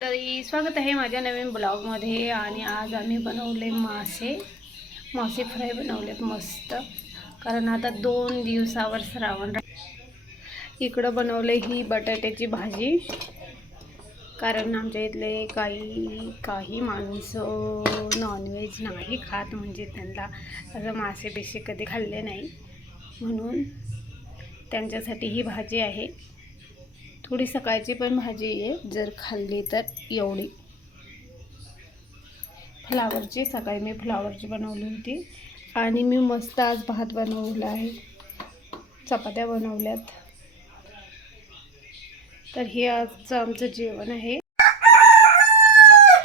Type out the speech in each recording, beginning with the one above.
तरी स्वागत आहे माझ्या नवीन ब्लॉगमध्ये आणि आज आम्ही बनवले मासे. मासे फ्राय बनवले मस्त. कारण आता दोन दिवसावर श्रावण इकडं बनवले ही बटाट्याची भाजी. कारण आमच्या इथले काही काही माणसं नॉनव्हेज नाही खात म्हणजे त्यांना असं मासे बिसे कधी खाल्ले नाही. म्हणून त्यांच्यासाठी ही भाजी आहे. थोडी सकाळची पण भाजी आहे. जर खाल्ली तर एवढी. फ्लावरची सकाळी मी फ्लावरची बनवली होती. आणि मी मस्त आज भात बनवला आहे. चपात्या बनवल्यात. तर हे आजचं आमचं जेवण आहे.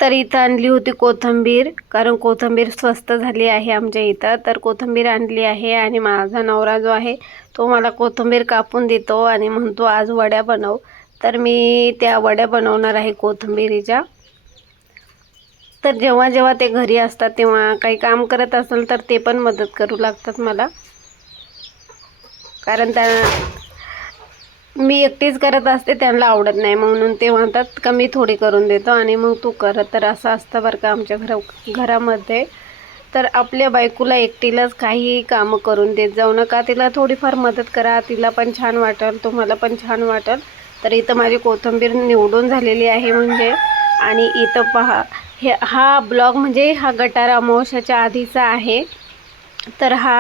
तर इथं आणली होती कोथिंबीर कारण कोथिंबीर स्वस्त झाली आहे आमच्या इथं. तर कोथिंबीर आणली आहे आणि माझा नवरा जो आहे तो मला कोथिंबीर कापून देतो आणि म्हणतो आज वड्या बनव. तर मी त्या वड्या बनवणार आहे कोथिंबीरीच्या. तर जेव्हा जेव्हा ते घरी असतात तेव्हा काही काम करत असेल तर ते पण मदत करू लागतात मला. कारण त्या मी एकटीच करत असते त्यांना आवडत नाही. म्हणून ते म्हणतात का मी थोडी करून देतो आणि मग तू करत तर असं असतं बरं का आमच्या घरा घरामध्ये. तर आपल्या बायकोला एकटीलाच काही कामं करून देत जाऊ नका. तिला थोडीफार मदत करा. तिला पण छान वाटेल तुम्हाला पण छान वाटेल. तर इथं माझी कोथिंबीर निवडून झालेली आहे म्हणजे. आणि इथं पहा हे हा ब्लॉग म्हणजे हा गटार अमावस्याच्या आधीचा आहे. तर हा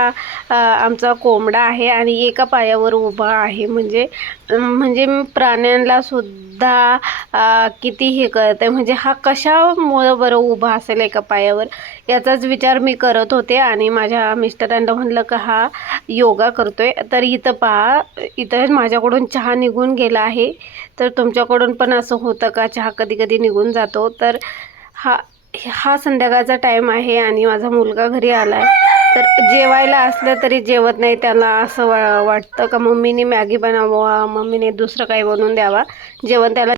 आमचा कोंबडा आहे आणि एका पायावर उभा आहे. म्हणजे म्हणजे प्राण्यांना सुद्धा किती हे करते म्हणजे हा कशामुळं बरं उभा असेल एका पायावर याचाच विचार मी करत होते आणि माझ्या मिस्टरांना म्हणलं का हा योगा करतोय. तर इथं पहा इथं माझ्याकडून चहा निघून गेला आहे. तर तुमच्याकडून पण असं होतं का? चहा कधी कधी निघून जातो. तर हा हा संध्याकाळचा टाईम आहे आणि माझा मुलगा घरी आला आहे तर जेवायला असलं तरी जेवत नाही. त्याला असं वा वाटतं का मम्मीने मॅगी बनावा मम्मीने दुसरं काही बनवून द्यावा. जेवण त्याला